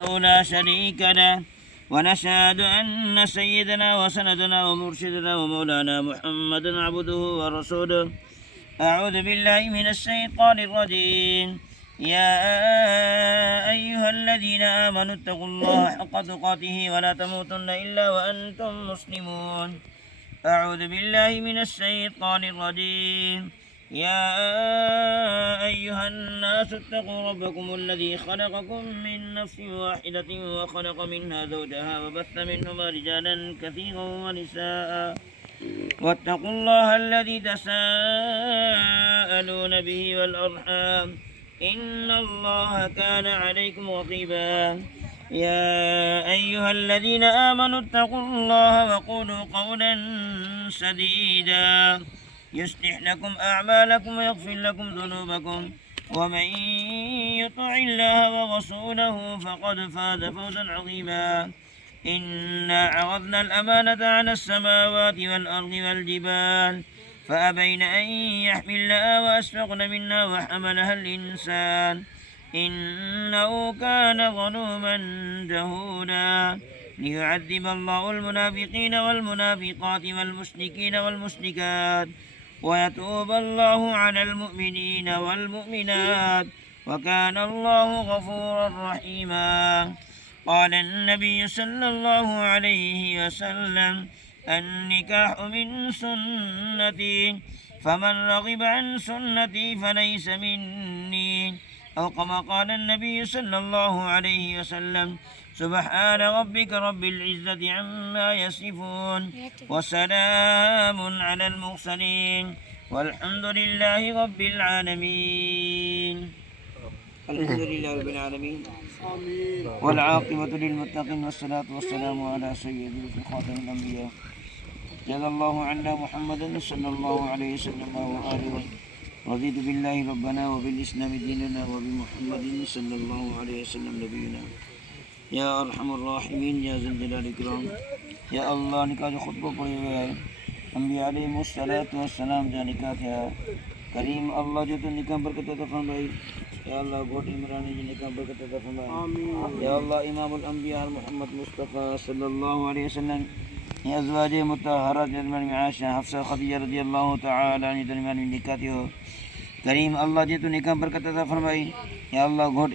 لا شريك له ونشهد أن سيدنا وسندنا ومرشدنا ومولانا محمدا عبده ورسوله. أعوذ بالله من الشيطان الرجيم. يا أيها الذين آمنوا اتقوا الله حق تقاته ولا تموتن إلا وأنتم مسلمون. أعوذ بالله من الشيطان الرجيم. يا أيها الناس اتقوا ربكم الذي خلقكم من نفس واحدة وخلق منها زوجها وبث منهما رجالا كثيرا ونساء واتقوا الله الذي تساءلون به والأرحام إن الله كان عليكم رقيبا. يا أيها الذين آمنوا اتقوا الله وقولوا قولا سديدا يصلح لكم أعمالكم ويغفر لكم ذنوبكم ومن يطع الله ورسوله فقد فاز فوزا عظيما. إنا عرضنا الأمانة على السماوات والأرض والجبال فأبين أن يحملنها وأشفقن منها وحملها الإنسان إنه كان ظلوما جهولا. ليعذب الله المنافقين والمنافقات والمشركين والمشركات ويتوب الله على المؤمنين والمؤمنات وكان الله غفورا رحيما. قال النبي صلى الله عليه وسلم النكاح من سنتي فمن رغب عن سنتي فليس مني أو كما قال النبي صلى الله عليه وسلم. سبحان ربك رب العزة عما يصفون وسلام على المرسلين والحمد لله رب العالمين. الحمد لله رب العالمين والعاقبة للمتقين والصلاة والسلام على سيد خاتم الأنبياء. جزا الله عنا محمدا صلى الله عليه وسلم وآله. رضيت بالله ربنا وبالإسلام ديننا وبمحمد صلى الله عليه وسلم نبينا. या अरहमर राहिमीन या ज़िल जलाल इकराम। या अल्लाह निकाह जो खुतबा पढ़े हुए है अंबिया अलैहिमुस्सलातु वस्सलाम जा निकाह थे करीम अल्लाह जो तो निकाह बरकत अता फरमाई। या अल्लाह घोट इमरानी जी निकाह बरकत अता फरमाई। या अल्लाह इमामुल अंबिया मुहम्मद मुस्तफ़ा सल्लल्लाहु अलैहि वसल्लम या अज़वाज मुतहहरात दरमियान में आयशा हफ्सा खदीजा रज़ियल्लाहु तआला अन्हा दरमियान में निकाह थे करीम अल्लाह जो तो निकाह बरकत अता फरमाई। या अल्लाह घोट